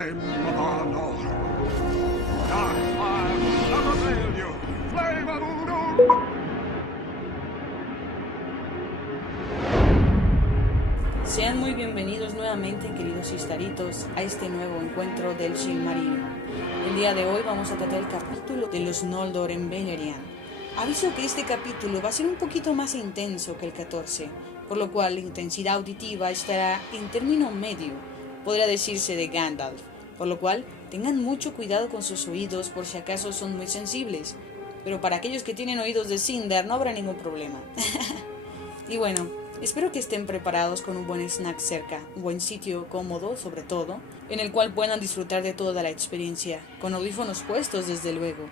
Flame of our Lord. Dark fire shall assail you. Flame of Udun. Sean muy bienvenidos nuevamente, queridos Istaritos, a este nuevo encuentro del Silmarillion. El día de hoy vamos a tratar el capítulo de los Noldor en Beleriand. Aviso que este capítulo va a ser un poquito más intenso que el 14, por lo cual la intensidad auditiva estará en término medio, podría decirse de Gandalf, por lo cual tengan mucho cuidado con sus oídos por si acaso son muy sensibles, pero para aquellos que tienen oídos de Sindar no habrá ningún problema. Y bueno, espero que estén preparados con un buen snack cerca, un buen sitio cómodo sobre todo, en el cual puedan disfrutar de toda la experiencia, con audífonos puestos desde luego.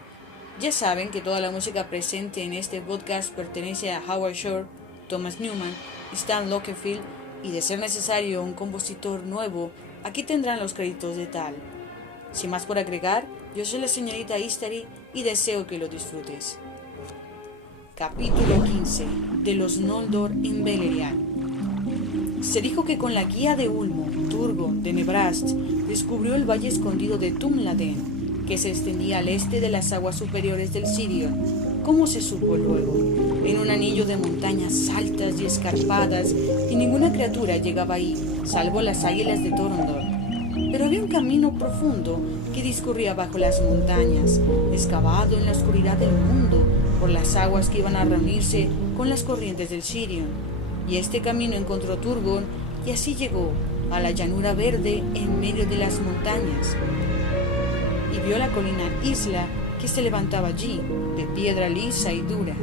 Ya saben que toda la música presente en este podcast pertenece a Howard Shore, Thomas Newman, Stan Lokefield y de ser necesario un compositor nuevo, aquí tendrán los créditos de tal. Sin más por agregar, yo soy la señorita Istari y deseo que lo disfrutes. Capítulo 15 de los Noldor en Beleriand. Se dijo que con la guía de Ulmo, Turgon de Nebrast descubrió el valle escondido de Tumladen, que se extendía al este de las aguas superiores del Sirion. ¿Cómo se supo luego? En un anillo de montañas altas y escarpadas, y ninguna criatura llegaba ahí, salvo las águilas de Torondor. Pero había un camino profundo que discurría bajo las montañas, excavado en la oscuridad del mundo, por las aguas que iban a reunirse con las corrientes del Sirion. Y este camino encontró Turgon, y así llegó a la llanura verde en medio de las montañas. Y vio la colina isla que se levantaba allí, de piedra lisa y dura,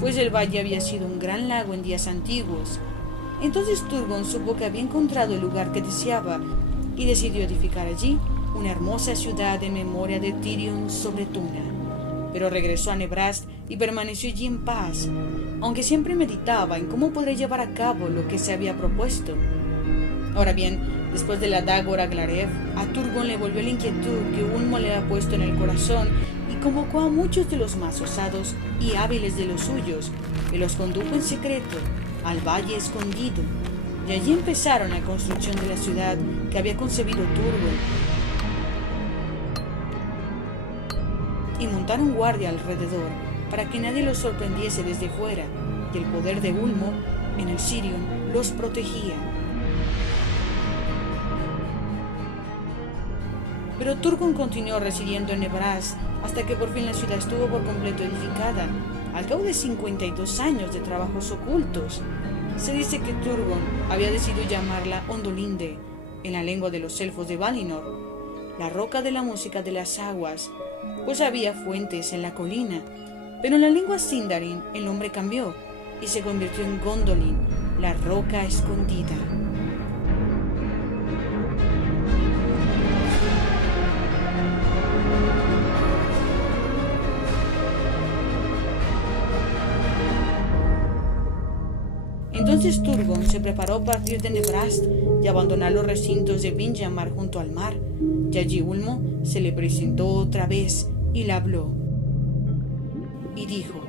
pues el valle había sido un gran lago en días antiguos. Entonces Turgon supo que había encontrado el lugar que deseaba, y decidió edificar allí una hermosa ciudad en memoria de Tirion sobre Tuna. Pero regresó a Nebrast y permaneció allí en paz, aunque siempre meditaba en cómo podría llevar a cabo lo que se había propuesto. Ahora bien, después de la Dagor Glarev, a Turgon le volvió la inquietud que Ulmo le había puesto en el corazón y convocó a muchos de los más osados y hábiles de los suyos, y los condujo en secreto al Valle Escondido. Y allí empezaron la construcción de la ciudad que había concebido Turgon, y montaron guardia alrededor para que nadie los sorprendiese desde fuera, y el poder de Ulmo en el Sirion los protegía. Pero Turgon continuó residiendo en Nebrast hasta que por fin la ciudad estuvo por completo edificada, al cabo de 52 años de trabajos ocultos. Se dice que Turgon había decidido llamarla Ondolinde, en la lengua de los elfos de Valinor, la roca de la música de las aguas, pues había fuentes en la colina. Pero en la lengua Sindarin el nombre cambió y se convirtió en Gondolin, la roca escondida. Entonces Turgon se preparó a partir de Nebrast y abandonar los recintos de Vinjamar junto al mar, y allí Ulmo se le presentó otra vez y le habló. Y dijo: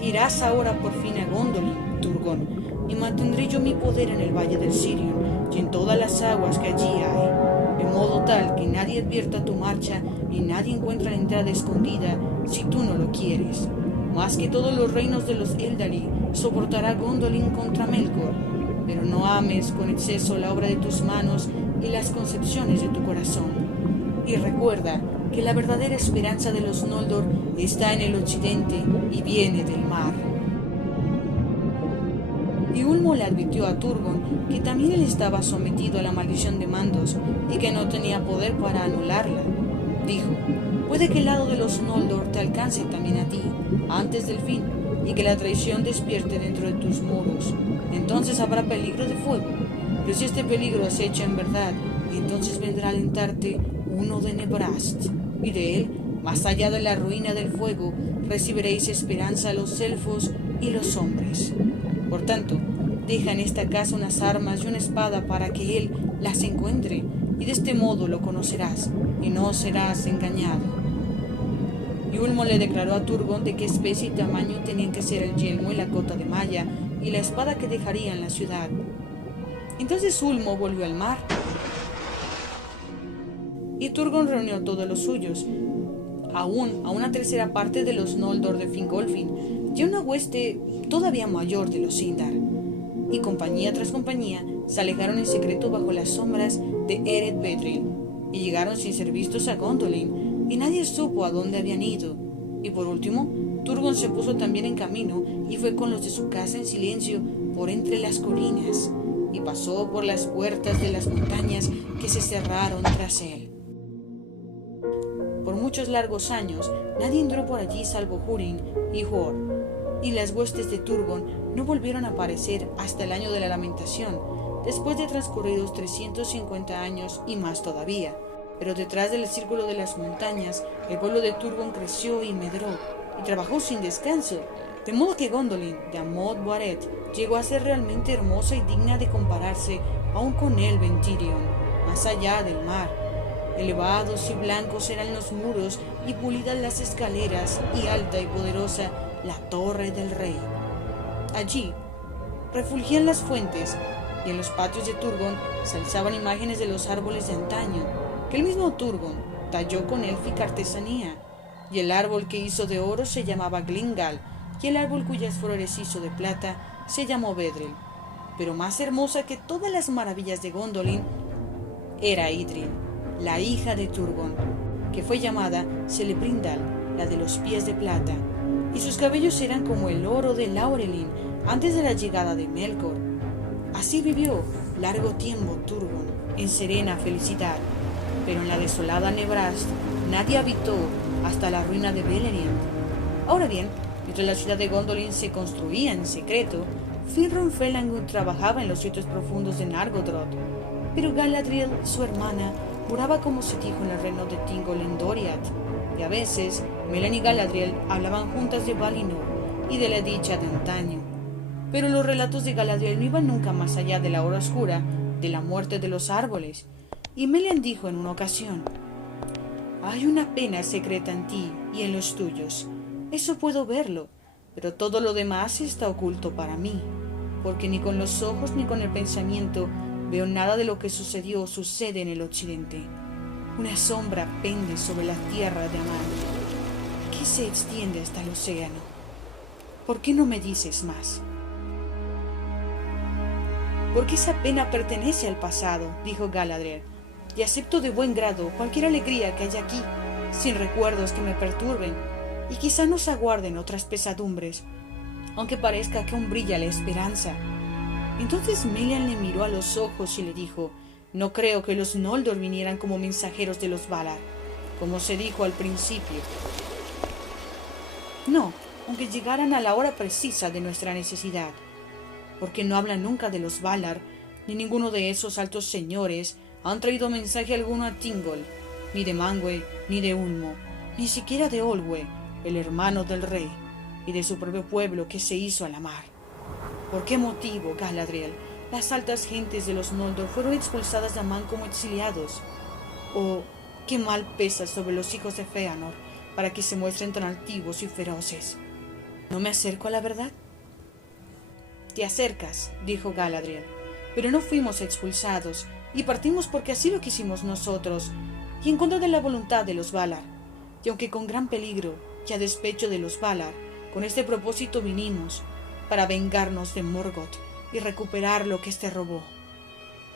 irás ahora por fin a Gondolin, Turgon, y mantendré yo mi poder en el valle del Sirion y en todas las aguas que allí hay, de modo tal que nadie advierta tu marcha y nadie encuentre la entrada escondida si tú no lo quieres. Más que todos los reinos de los Eldari, soportará Gondolin contra Melkor, pero no ames con exceso la obra de tus manos y las concepciones de tu corazón. Y recuerda que la verdadera esperanza de los Noldor está en el occidente y viene del mar. Y Ulmo le advirtió a Turgon que también él estaba sometido a la maldición de Mandos y que no tenía poder para anularla. Dijo: puede que el lado de los Noldor te alcance también a ti, antes del fin, y que la traición despierte dentro de tus muros. Entonces habrá peligro de fuego, pero si este peligro acecha en verdad, entonces vendrá a alentarte uno de Nebrast, y de él, más allá de la ruina del fuego, recibiréis esperanza los elfos y los hombres. Por tanto, deja en esta casa unas armas y una espada para que él las encuentre, y de este modo lo conocerás, y no serás engañado. Y Ulmo le declaró a Turgon de qué especie y tamaño tenían que ser el yelmo y la cota de malla, y la espada que dejaría en la ciudad. Entonces Ulmo volvió al mar y Turgon reunió a todos los suyos, aún a una tercera parte de los Noldor de Fingolfin, y una hueste todavía mayor de los Sindar. Y compañía tras compañía se alejaron en secreto bajo las sombras de Eret Bedril, y llegaron sin ser vistos a Gondolin, y nadie supo a dónde habían ido. Y por último, Turgon se puso también en camino, y fue con los de su casa en silencio por entre las colinas, y pasó por las puertas de las montañas que se cerraron tras él. Por muchos largos años, nadie entró por allí salvo Húrin y Huor, y las huestes de Turgon no volvieron a aparecer hasta el año de la Lamentación, después de transcurridos 350 años y más todavía. Pero detrás del círculo de las montañas, el pueblo de Turgon creció y medró, y trabajó sin descanso, de modo que Gondolin de Amod Buaret llegó a ser realmente hermosa y digna de compararse aún con el Ventirion, más allá del mar. Elevados y blancos eran los muros y pulidas las escaleras, y alta y poderosa la torre del rey. Allí refulgían las fuentes, y en los patios de Turgon se alzaban imágenes de los árboles de antaño, que el mismo Turgon talló con élfica artesanía, y el árbol que hizo de oro se llamaba Glingal, y el árbol cuyas flores hizo de plata se llamó Bedril. Pero más hermosa que todas las maravillas de Gondolin era Idril, la hija de Turgon, que fue llamada Celebrindal, la de los pies de plata, y sus cabellos eran como el oro de Laurelin antes de la llegada de Melkor. Así vivió largo tiempo Turgon en serena felicidad, pero en la desolada Nebrast nadie habitó hasta la ruina de Beleriand. Ahora bien, mientras la ciudad de Gondolin se construía en secreto, Finron Felangund trabajaba en los sitios profundos de Nargothrond, pero Galadriel, su hermana, moraba como se dijo en el reino de Tingol en Doriath, y a veces Melen y Galadriel hablaban juntas de Valinor y de la dicha de antaño. Pero los relatos de Galadriel no iban nunca más allá de la hora oscura de la muerte de los árboles, y Melen dijo en una ocasión: «Hay una pena secreta en ti y en los tuyos, eso puedo verlo, pero todo lo demás está oculto para mí, porque ni con los ojos ni con el pensamiento veo nada de lo que sucedió o sucede en el occidente. Una sombra pende sobre la tierra de Aman, que se extiende hasta el océano. ¿Por qué no me dices más?» «Porque esa pena pertenece al pasado», dijo Galadriel, «y acepto de buen grado cualquier alegría que haya aquí, sin recuerdos que me perturben, y quizá nos aguarden otras pesadumbres, aunque parezca que aún brilla la esperanza». Entonces Melian le miró a los ojos y le dijo: «No creo que los Noldor vinieran como mensajeros de los Valar, como se dijo al principio. No, aunque llegaran a la hora precisa de nuestra necesidad, porque no hablan nunca de los Valar, ni ninguno de esos altos señores han traído mensaje alguno a Tingol, ni de Manwë, ni de Ulmo, ni siquiera de Olwë, el hermano del rey, y de su propio pueblo que se hizo a la mar. ¿Por qué motivo, Galadriel, las altas gentes de los Noldor fueron expulsadas de Amán como exiliados? ¿O qué mal pesa sobre los hijos de Fëanor para que se muestren tan altivos y feroces? ¿No me acerco a la verdad?» «Te acercas», dijo Galadriel, «pero no fuimos expulsados, y partimos porque así lo quisimos nosotros, y en contra de la voluntad de los Valar. Y aunque con gran peligro, y a despecho de los Valar, con este propósito vinimos, para vengarnos de Morgoth y recuperar lo que éste robó».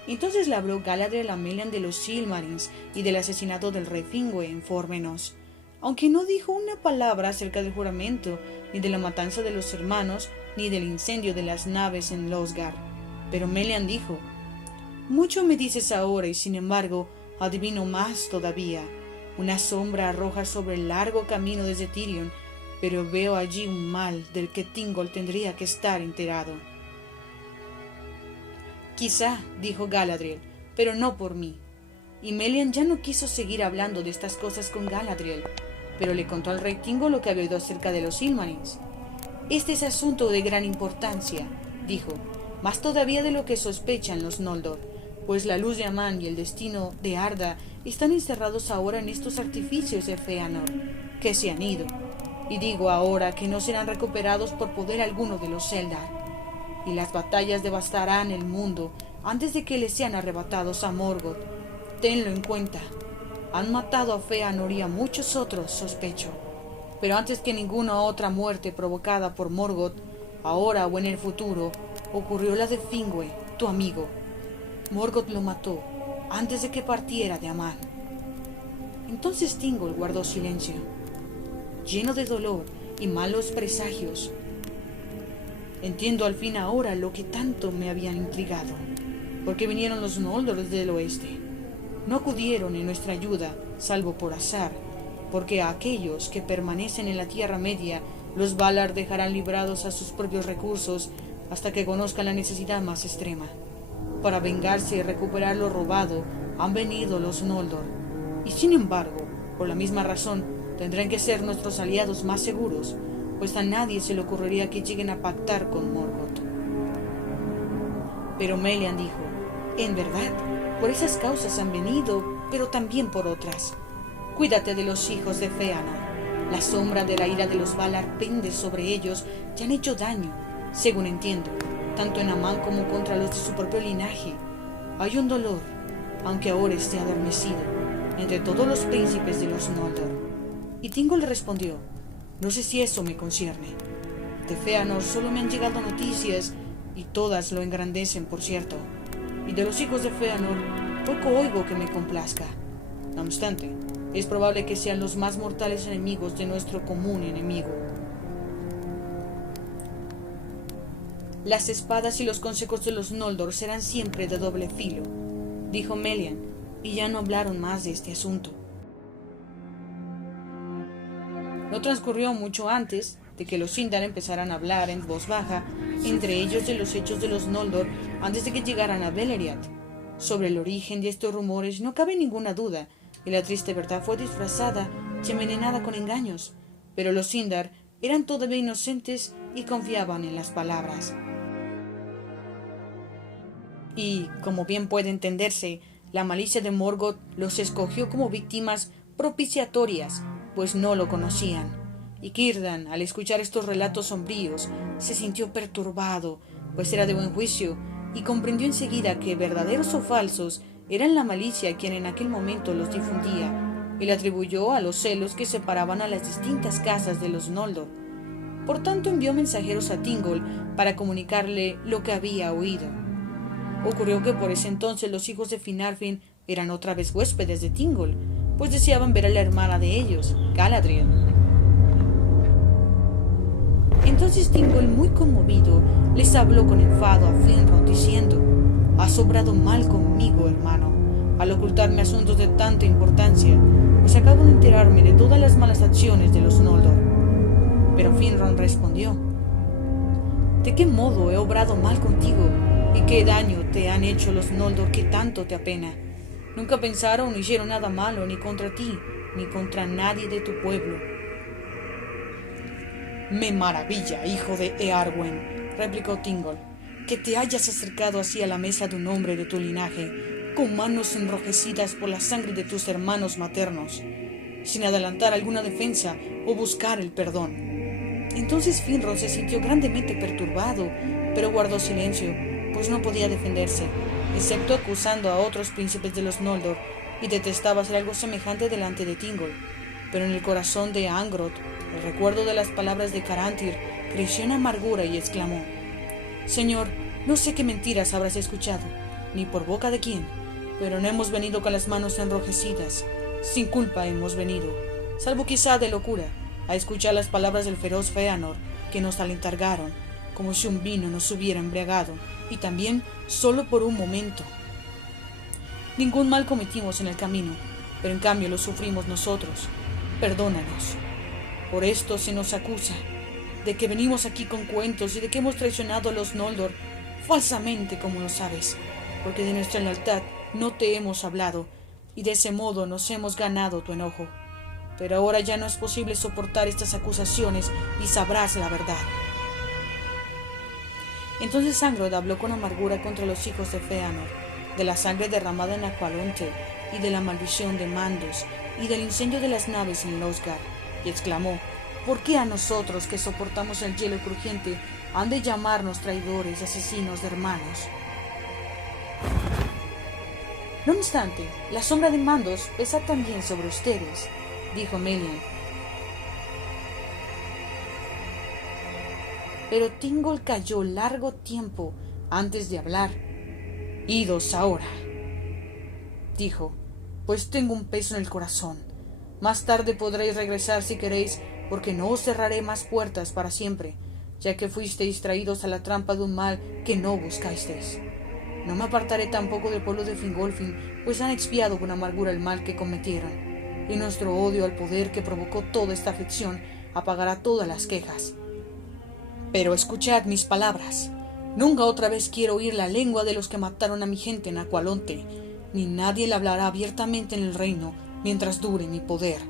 Entonces le habló Galadriel a Melian de los Silmarils y del asesinato del rey Finwë en Formenos, aunque no dijo una palabra acerca del juramento, ni de la matanza de los hermanos, ni del incendio de las naves en Losgard. Pero Melian dijo: «Mucho me dices ahora, y sin embargo adivino más todavía. Una sombra arroja sobre el largo camino desde Tirion, pero veo allí un mal del que Tingol tendría que estar enterado». «Quizá», dijo Galadriel, «pero no por mí». Y Melian ya no quiso seguir hablando de estas cosas con Galadriel, pero le contó al rey Tingol lo que había oído acerca de los Silmarils. «Este es asunto de gran importancia», dijo, «más todavía de lo que sospechan los Noldor, pues la luz de Amán y el destino de Arda están encerrados ahora en estos artificios de Fëanor, que se han ido, y digo ahora que no serán recuperados por poder alguno de los Eldar, y las batallas devastarán el mundo antes de que les sean arrebatados a Morgoth. Tenlo en cuenta». Han matado a Feanor y a muchos otros, sospecho. Pero antes que ninguna otra muerte provocada por Morgoth, ahora o en el futuro, ocurrió la de Finwë, tu amigo. Morgoth lo mató antes de que partiera de Aman. Entonces Thingol guardó silencio, lleno de dolor y malos presagios. Entiendo al fin ahora lo que tanto me habían intrigado. Porque vinieron los Noldor del oeste. No acudieron en nuestra ayuda, salvo por azar, porque a aquellos que permanecen en la Tierra Media, los Valar dejarán librados a sus propios recursos hasta que conozcan la necesidad más extrema. Para vengarse y recuperar lo robado, han venido los Noldor, y sin embargo, por la misma razón, tendrán que ser nuestros aliados más seguros, pues a nadie se le ocurriría que lleguen a pactar con Morgoth. Pero Melian dijo: en verdad, por esas causas han venido, pero también por otras. Cuídate de los hijos de Feanor. La sombra de la ira de los Valar pende sobre ellos y han hecho daño, según entiendo, tanto en Aman como contra los de su propio linaje. Hay un dolor, aunque ahora esté adormecido, entre todos los príncipes de los Noldor. Y Thingol le respondió: no sé si eso me concierne. De Feanor solo me han llegado noticias, y todas lo engrandecen, por cierto. Y de los hijos de Feanor, poco oigo que me complazca. No obstante, es probable que sean los más mortales enemigos de nuestro común enemigo. Las espadas y los consejos de los Noldor serán siempre de doble filo, dijo Melian, y ya no hablaron más de este asunto. No transcurrió mucho antes de que los Sindar empezaran a hablar en voz baja, entre ellos de los hechos de los Noldor antes de que llegaran a Beleriand. Sobre el origen de estos rumores no cabe ninguna duda, y la triste verdad fue disfrazada y envenenada con engaños, pero los Sindar eran todavía inocentes y confiaban en las palabras. Y, como bien puede entenderse, la malicia de Morgoth los escogió como víctimas propiciatorias, pues no lo conocían. Y Círdan, al escuchar estos relatos sombríos, se sintió perturbado, pues era de buen juicio, y comprendió enseguida que, verdaderos o falsos, eran la malicia quien en aquel momento los difundía, y le atribuyó a los celos que separaban a las distintas casas de los Noldor. Por tanto, envió mensajeros a Thingol para comunicarle lo que había oído. Ocurrió que por ese entonces los hijos de Finarfin eran otra vez huéspedes de Thingol, pues deseaban ver a la hermana de ellos, Galadriel. Entonces Thingol, muy conmovido, les habló con enfado a Finrod diciendo: has obrado mal conmigo, hermano, al ocultarme asuntos de tanta importancia, pues acabo de enterarme de todas las malas acciones de los Noldor. Pero Finrod respondió: ¿de qué modo he obrado mal contigo? ¿Y qué daño te han hecho los Noldor que tanto te apena? Nunca pensaron ni hicieron nada malo ni contra ti, ni contra nadie de tu pueblo. Me maravilla, hijo de Earwen, replicó Thingol, que te hayas acercado así a la mesa de un hombre de tu linaje, con manos enrojecidas por la sangre de tus hermanos maternos, sin adelantar alguna defensa o buscar el perdón. Entonces Finrod se sintió grandemente perturbado, pero guardó silencio, pues no podía defenderse, excepto acusando a otros príncipes de los Noldor, y detestaba hacer algo semejante delante de Thingol. Pero en el corazón de Angrod, el recuerdo de las palabras de Caranthir creció en amargura y exclamó: Señor, no sé qué mentiras habrás escuchado, ni por boca de quién, pero no hemos venido con las manos enrojecidas. Sin culpa hemos venido, salvo quizá de locura, a escuchar las palabras del feroz Feanor, que nos alentargaron, como si un vino nos hubiera embriagado, y también solo por un momento. Ningún mal cometimos en el camino, pero en cambio lo sufrimos nosotros. Perdónanos. Por esto se nos acusa, de que venimos aquí con cuentos y de que hemos traicionado a los Noldor, falsamente como lo sabes, porque de nuestra lealtad no te hemos hablado, y de ese modo nos hemos ganado tu enojo. Pero ahora ya no es posible soportar estas acusaciones y sabrás la verdad. Entonces Angrod habló con amargura contra los hijos de Feanor, de la sangre derramada en Aqualonte, y de la maldición de Mandos, y del incendio de las naves en Losgard, y exclamó: ¿por qué a nosotros, que soportamos el hielo crujiente, han de llamarnos traidores y asesinos de hermanos? No obstante, la sombra de mandos pesa también sobre ustedes, dijo Melian. Pero Thingol calló largo tiempo antes de hablar. Idos ahora, dijo, pues tengo un peso en el corazón. Más tarde podréis regresar si queréis, porque no os cerraré más puertas para siempre, ya que fuisteis traídos a la trampa de un mal que no buscasteis. No me apartaré tampoco del pueblo de Fingolfin, pues han expiado con amargura el mal que cometieron, y nuestro odio al poder que provocó toda esta aflicción apagará todas las quejas. Pero escuchad mis palabras. Nunca otra vez quiero oír la lengua de los que mataron a mi gente en Aqualonte, ni nadie la hablará abiertamente en el reino mientras dure mi poder.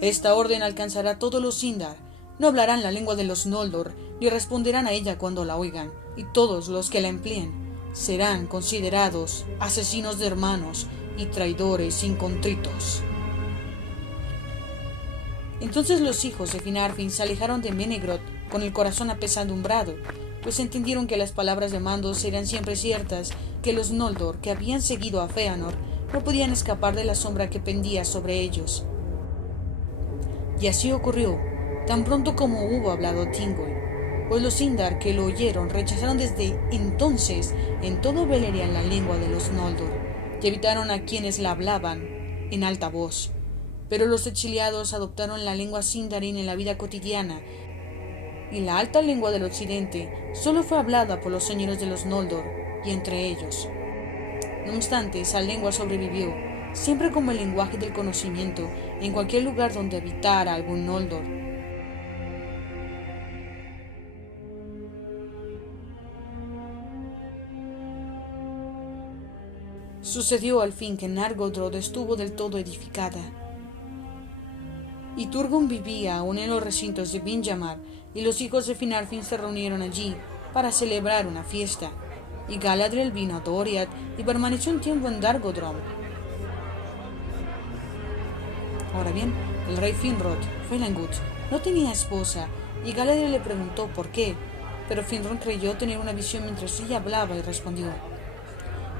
Esta orden alcanzará a todos los Sindar. No hablarán la lengua de los Noldor, ni responderán a ella cuando la oigan, y todos los que la empleen serán considerados asesinos de hermanos y traidores incontritos. Entonces los hijos de Finarfin se alejaron de Menegroth con el corazón apesadumbrado, pues entendieron que las palabras de mando serían siempre ciertas, que los Noldor que habían seguido a Fëanor no podían escapar de la sombra que pendía sobre ellos. Y así ocurrió, tan pronto como hubo hablado Thingol, pues los Sindar que lo oyeron rechazaron desde entonces en todo Beleriand la lengua de los Noldor, y evitaron a quienes la hablaban en alta voz. Pero los exiliados adoptaron la lengua Sindarin en la vida cotidiana, y la alta lengua del occidente solo fue hablada por los señores de los Noldor, y entre ellos. No obstante, esa lengua sobrevivió, siempre como el lenguaje del conocimiento, en cualquier lugar donde habitara algún Noldor. Sucedió al fin que Nargothrond estuvo del todo edificada, y Turgon vivía aún en los recintos de Vindjamar, y los hijos de Finarfin se reunieron allí para celebrar una fiesta, y Galadriel vino a Doriath y permaneció un tiempo en Nargothrond. Ahora bien, el rey Finrod, Felangund, no tenía esposa, y Galadriel le preguntó por qué, pero Finrod creyó tener una visión mientras ella hablaba y respondió: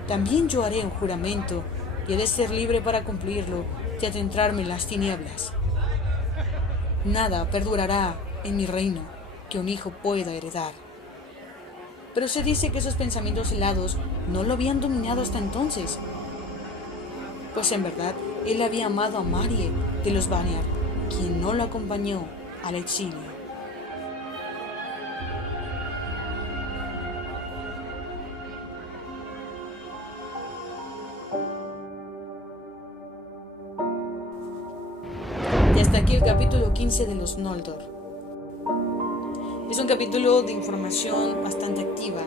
también yo haré un juramento, y he de ser libre para cumplirlo y adentrarme en las tinieblas. Nada perdurará en mi reino que un hijo pueda heredar. Pero se dice que esos pensamientos helados no lo habían dominado hasta entonces, pues en verdad él había amado a Marie de los Vanyar, quien no lo acompañó al exilio. Y hasta aquí el capítulo 15 de los Noldor. Es un capítulo de información bastante activa,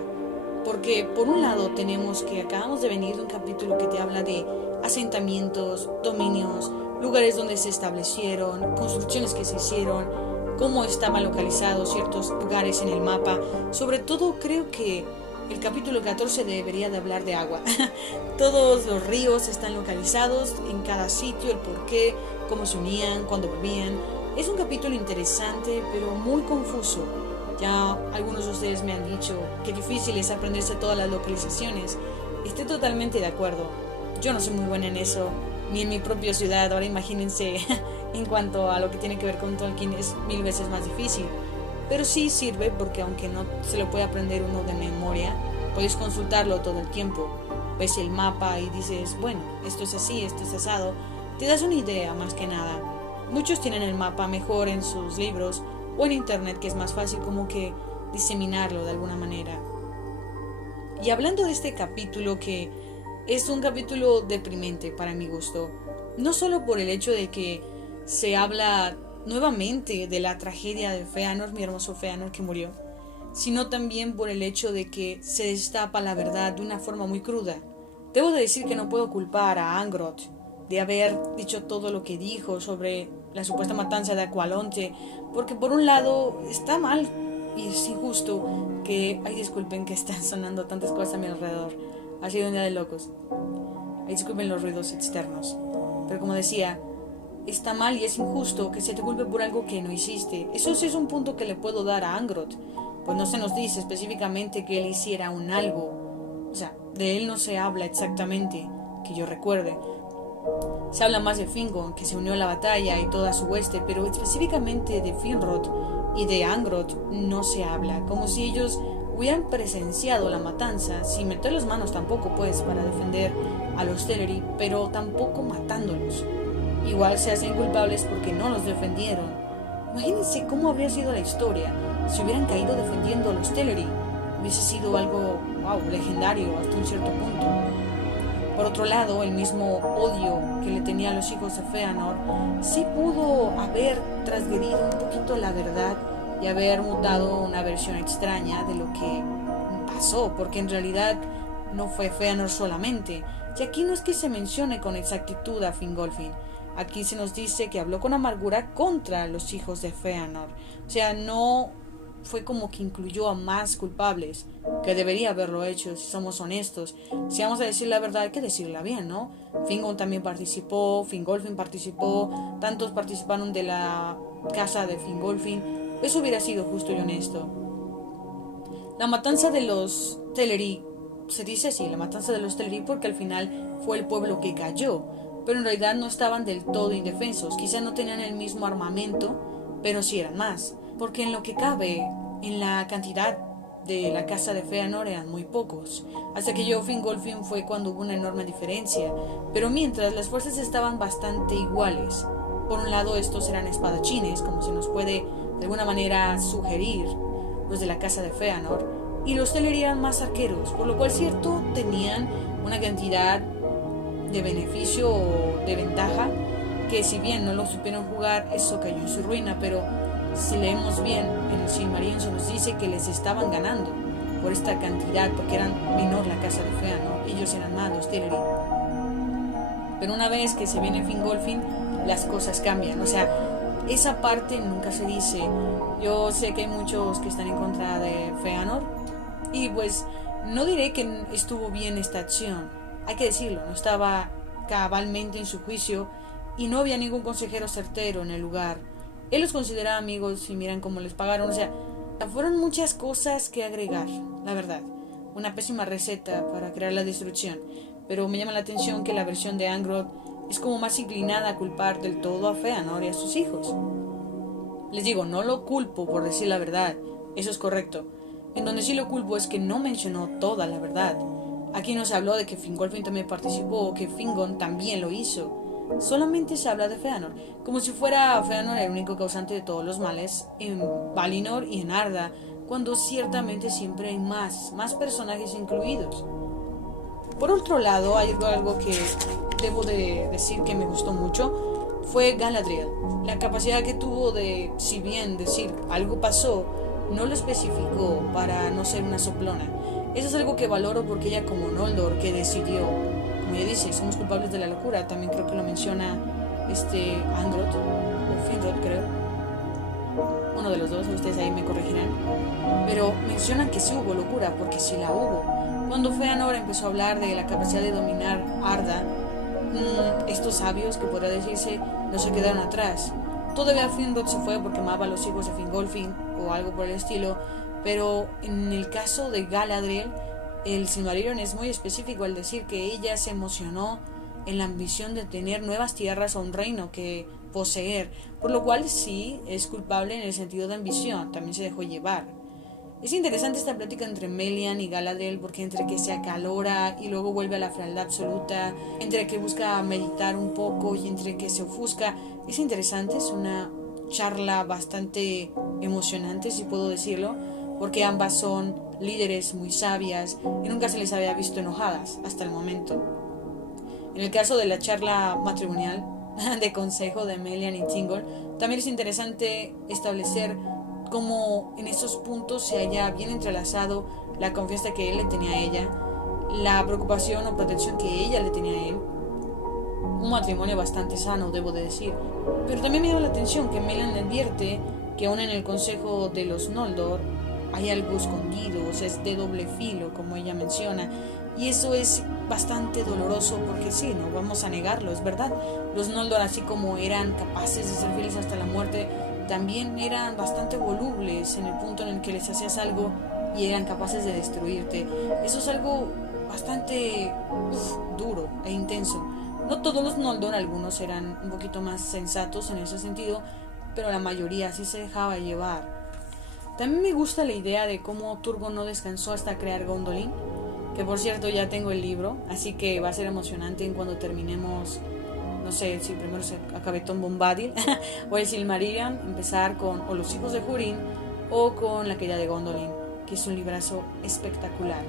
porque por un lado tenemos que acabamos de venir de un capítulo que te habla de asentamientos, dominios, lugares donde se establecieron, construcciones que se hicieron, cómo estaban localizados ciertos lugares en el mapa. Sobre todo creo que el capítulo 14 debería de hablar de agua. Todos los ríos están localizados en cada sitio, el porqué, cómo se unían, cuándo volvían. Es un capítulo interesante, pero muy confuso. Ya algunos de ustedes me han dicho que difícil es aprenderse todas las localizaciones. Estoy totalmente de acuerdo. Yo no soy muy buena en eso, ni en mi propia ciudad. Ahora imagínense, en cuanto a lo que tiene que ver con Tolkien, es 1000 veces más difícil. Pero sí sirve porque aunque no se lo puede aprender uno de memoria, puedes consultarlo todo el tiempo. Ves el mapa y dices, bueno, esto es así, esto es asado. Te das una idea más que nada. Muchos tienen el mapa mejor en sus libros o en internet, que es más fácil como que diseminarlo de alguna manera. Y hablando de este capítulo, que es un capítulo deprimente para mi gusto, no solo por el hecho de que se habla nuevamente de la tragedia de Fëanor, mi hermoso Fëanor que murió, sino también por el hecho de que se destapa la verdad de una forma muy cruda. Debo de decir que no puedo culpar a Angrod de haber dicho todo lo que dijo sobre la supuesta matanza de Aqualonte, porque por un lado está mal y es injusto que, ay, disculpen que están sonando tantas cosas a mi alrededor, ha sido un día de locos, ay, disculpen los ruidos externos, pero como decía, está mal y es injusto que se te culpe por algo que no hiciste. Eso sí es un punto que le puedo dar a Angrod, pues no se nos dice específicamente que él hiciera un algo, o sea, de él no se habla exactamente que yo recuerde. Se habla más de Fingon, que se unió a la batalla y toda su hueste, pero específicamente de Finrod y de Angrod no se habla, como si ellos hubieran presenciado la matanza, sin meter las manos tampoco pues para defender a los Teleri, pero tampoco matándolos. Igual se hacen culpables porque no los defendieron. Imagínense cómo habría sido la historia si hubieran caído defendiendo a los Teleri. Hubiese sido algo, legendario hasta un cierto punto. Por otro lado, el mismo odio que le tenía a los hijos de Feanor sí pudo haber transgredido un poquito la verdad y haber mutado una versión extraña de lo que pasó, porque en realidad no fue Feanor solamente. Y aquí no es que se mencione con exactitud a Fingolfin. Aquí se nos dice que habló con amargura contra los hijos de Feanor. O sea, no fue como que incluyó a más culpables, que debería haberlo hecho, si somos honestos. Si vamos a decir la verdad, hay que decirla bien, ¿no? Fingon también participó, Fingolfin participó, tantos participaron de la casa de Fingolfin. Eso hubiera sido justo y honesto. La matanza de los Teleri, se dice así, la matanza de los Teleri porque al final fue el pueblo que cayó, pero en realidad no estaban del todo indefensos. Quizá no tenían el mismo armamento, pero sí eran más, porque en lo que cabe, en la cantidad de la casa de Feanor eran muy pocos. Hasta que llegó Fingolfin fue cuando hubo una enorme diferencia, pero mientras las fuerzas estaban bastante iguales. Por un lado estos eran espadachines, como se nos puede de alguna manera sugerir, los de la casa de Feanor, y los Teleri eran más arqueros, por lo cual cierto tenían una cantidad de beneficio o de ventaja que si bien no lo supieron jugar, eso cayó en su ruina, pero si leemos bien en el Silmarillion se nos dice que les estaban ganando por esta cantidad, porque eran menor la casa de Feanor, ellos eran más los Teleri. Pero una vez que se viene Fingolfin, las cosas cambian, o sea, esa parte nunca se dice. Yo sé que hay muchos que están en contra de Feanor y pues no diré que estuvo bien esta acción, hay que decirlo, no estaba cabalmente en su juicio y no había ningún consejero certero en el lugar. Él los consideraba amigos y miran cómo les pagaron, o sea, fueron muchas cosas que agregar, la verdad. Una pésima receta para crear la destrucción, pero me llama la atención que la versión de Angrod es como más inclinada a culpar del todo a Feanor y a sus hijos. Les digo, no lo culpo por decir la verdad, eso es correcto. En donde sí lo culpo es que no mencionó toda la verdad. Aquí no se habló de que Fingolfin también participó o que Fingon también lo hizo. Solamente se habla de Feanor, como si fuera Feanor el único causante de todos los males en Valinor y en Arda, cuando ciertamente siempre hay más personajes incluidos. Por otro lado, hay algo que debo de decir que me gustó mucho, fue Galadriel. La capacidad que tuvo de, si bien decir algo pasó, no lo especificó para no ser una soplona. Eso es algo que valoro porque ella como Noldor que decidió, como ella dice, somos culpables de la locura, también creo que lo menciona Angrod, o Finrod creo, uno de los dos, ustedes ahí me corregirán, pero mencionan que sí hubo locura, porque sí la hubo. Cuando Feanor empezó a hablar de la capacidad de dominar Arda, estos sabios, que podría decirse, no se quedaron atrás. Todavía Finrod se fue porque amaba a los hijos de Fingolfin, o algo por el estilo, pero en el caso de Galadriel, el Silmarillion es muy específico al decir que ella se emocionó en la ambición de tener nuevas tierras o un reino que poseer, por lo cual sí es culpable en el sentido de ambición, también se dejó llevar. Es interesante esta plática entre Melian y Galadriel porque entre que se acalora y luego vuelve a la frialdad absoluta, entre que busca meditar un poco y entre que se ofusca, es interesante, es una charla bastante emocionante si puedo decirlo, porque ambas son líderes muy sabias y nunca se les había visto enojadas hasta el momento. En el caso de la charla matrimonial de consejo de Melian y Thingol, también es interesante establecer cómo en esos puntos se haya bien entrelazado la confianza que él le tenía a ella, la preocupación o protección que ella le tenía a él. Un matrimonio bastante sano, debo de decir. Pero también me llama la atención que Melian le advierte que aún en el consejo de los Noldor hay algo escondido, o sea, es de doble filo, como ella menciona, y eso es bastante doloroso porque sí, no vamos a negarlo, es verdad. Los Noldor, así como eran capaces de ser fieles hasta la muerte, también eran bastante volubles en el punto en el que les hacías algo y eran capaces de destruirte. Eso es algo bastante duro e intenso. No todos los Noldor, algunos eran un poquito más sensatos en ese sentido, pero la mayoría sí se dejaba llevar. También me gusta la idea de cómo Turgon no descansó hasta crear Gondolin, que por cierto ya tengo el libro, así que va a ser emocionante en cuando terminemos, no sé si primero se acabe Tom Bombadil o el Silmarillion, empezar con o los hijos de Húrin o con la caída de Gondolin, que es un librazo espectacular.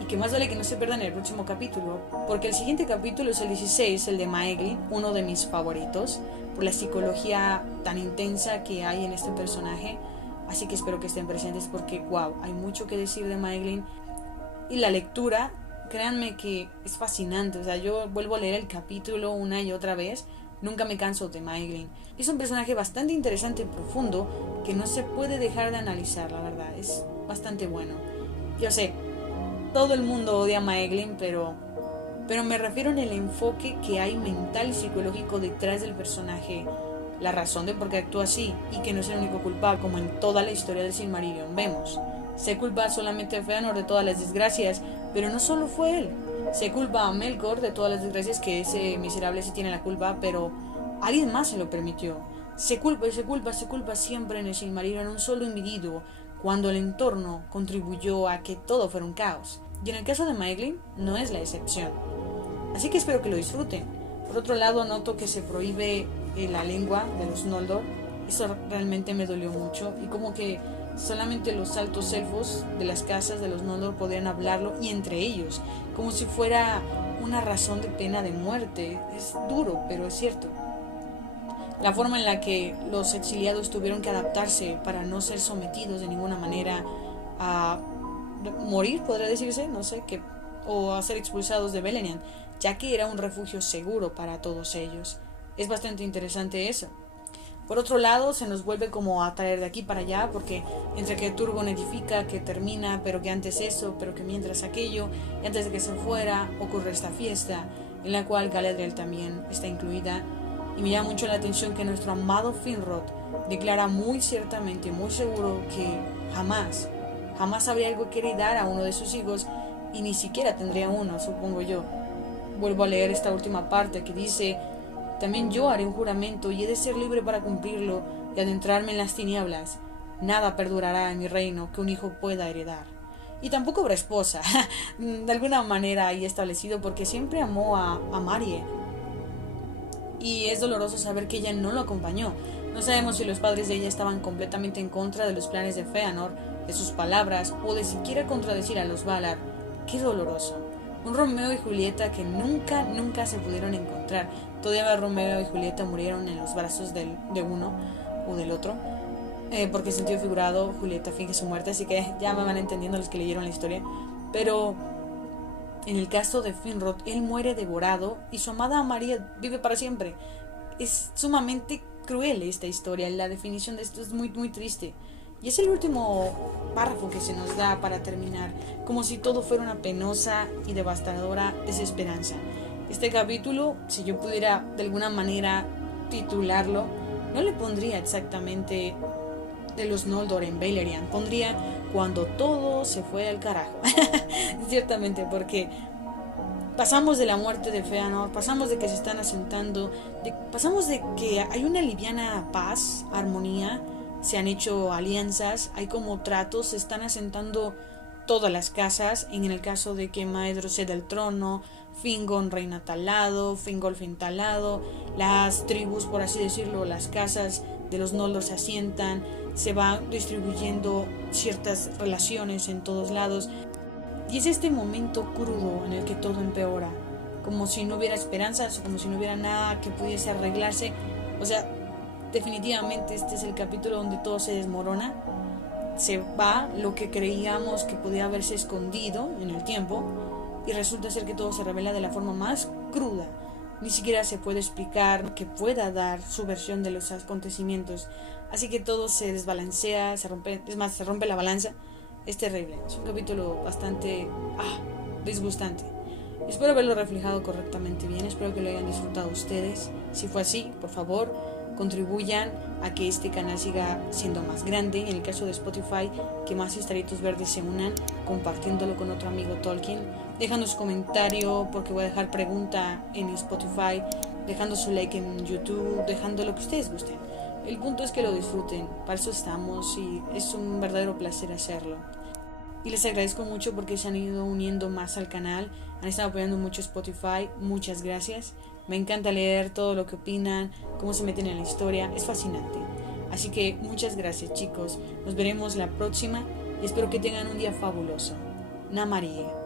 Y que más vale que no se pierdan el próximo capítulo, porque el siguiente capítulo es el 16, el de Maeglin, uno de mis favoritos, por la psicología tan intensa que hay en este personaje. Así que espero que estén presentes porque, wow, hay mucho que decir de Maeglin. Y la lectura, créanme que es fascinante. O sea, yo vuelvo a leer el capítulo una y otra vez. Nunca me canso de Maeglin. Es un personaje bastante interesante y profundo que no se puede dejar de analizar, la verdad. Es bastante bueno. Yo sé, todo el mundo odia a Maeglin, pero me refiero en el enfoque que hay mental y psicológico detrás del personaje. La razón de por qué actúa así y que no es el único culpable, como en toda la historia del Silmarillion vemos. Se culpa solamente a Fëanor de todas las desgracias, pero no solo fue él. Se culpa a Melkor de todas las desgracias, que ese miserable sí tiene la culpa, pero alguien más se lo permitió. Se culpa siempre en el Silmarillion a un solo individuo, cuando el entorno contribuyó a que todo fuera un caos. Y en el caso de Maeglin no es la excepción. Así que espero que lo disfruten. Por otro lado, noto que se prohíbe la lengua de los Noldor. Eso realmente me dolió mucho, y como que solamente los altos elfos de las casas de los Noldor podían hablarlo, y entre ellos, como si fuera una razón de pena de muerte. Es duro, pero es cierto. La forma en la que los exiliados tuvieron que adaptarse para no ser sometidos de ninguna manera a morir, podría decirse, no sé, o a ser expulsados de Beleriand, ya que era un refugio seguro para todos ellos. Es bastante interesante eso. Por otro lado, se nos vuelve como a traer de aquí para allá, porque entre que Turgon edifica, que termina, pero que antes eso, pero que mientras aquello, y antes de que se fuera, ocurre esta fiesta, en la cual Galadriel también está incluida. Y me llama mucho la atención que nuestro amado Finrod declara muy ciertamente, muy seguro, que jamás habría algo que heredar a uno de sus hijos, y ni siquiera tendría uno, supongo yo. Vuelvo a leer esta última parte que dice: también yo haré un juramento y he de ser libre para cumplirlo y adentrarme en las tinieblas. Nada perdurará en mi reino que un hijo pueda heredar. Y tampoco habrá esposa, de alguna manera ahí establecido, porque siempre amó a Marie. Y es doloroso saber que ella no lo acompañó. No sabemos si los padres de ella estaban completamente en contra de los planes de Fëanor, de sus palabras, o de siquiera contradecir a los Valar. Qué doloroso. Un Romeo y Julieta que nunca se pudieron encontrar. Todavía Romeo y Julieta murieron en los brazos de uno o del otro, porque en sentido figurado Julieta finge su muerte, así que ya me van entendiendo los que leyeron la historia. Pero en el caso de Finrod, él muere devorado y su amada Maria vive para siempre. Es sumamente cruel esta historia. La definición de esto es muy, muy triste. Y es el último párrafo que se nos da para terminar, como si todo fuera una penosa y devastadora desesperanza. Este capítulo, si yo pudiera de alguna manera titularlo, no le pondría exactamente de los Noldor en Beleriand, pondría cuando todo se fue al carajo. Ciertamente, porque pasamos de la muerte de Fëanor, pasamos de que se están asentando, pasamos de que hay una liviana paz, armonía, se han hecho alianzas, hay como tratos, se están asentando todas las casas. En el caso de que Maedhros ceda el trono, Fingon reina tal lado, Fingolfin tal lado, las tribus, por así decirlo, las casas de los Noldor se asientan, se va distribuyendo ciertas relaciones en todos lados, y es este momento crudo en el que todo empeora, como si no hubiera esperanzas, como si no hubiera nada que pudiese arreglarse. O sea, definitivamente este es el capítulo donde todo se desmorona, se va lo que creíamos que podía haberse escondido en el tiempo, y resulta ser que todo se revela de la forma más cruda. Ni siquiera se puede explicar que pueda dar su versión de los acontecimientos, así que todo se desbalancea, se rompe la balanza. Es terrible, es un capítulo bastante disgustante. Espero haberlo reflejado correctamente bien, espero que lo hayan disfrutado ustedes. Si fue así, por favor, contribuyan a que este canal siga siendo más grande. En el caso de Spotify, que más Sistaritos Verdes se unan, compartiéndolo con otro amigo Tolkien, dejando su comentario, porque voy a dejar pregunta en Spotify, dejando su like en YouTube, dejando lo que ustedes gusten. El punto es que lo disfruten, para eso estamos y es un verdadero placer hacerlo. Y les agradezco mucho porque se han ido uniendo más al canal, han estado apoyando mucho Spotify, muchas gracias. Me encanta leer todo lo que opinan, cómo se meten en la historia, es fascinante. Así que muchas gracias, chicos, nos veremos la próxima y espero que tengan un día fabuloso. Namarie.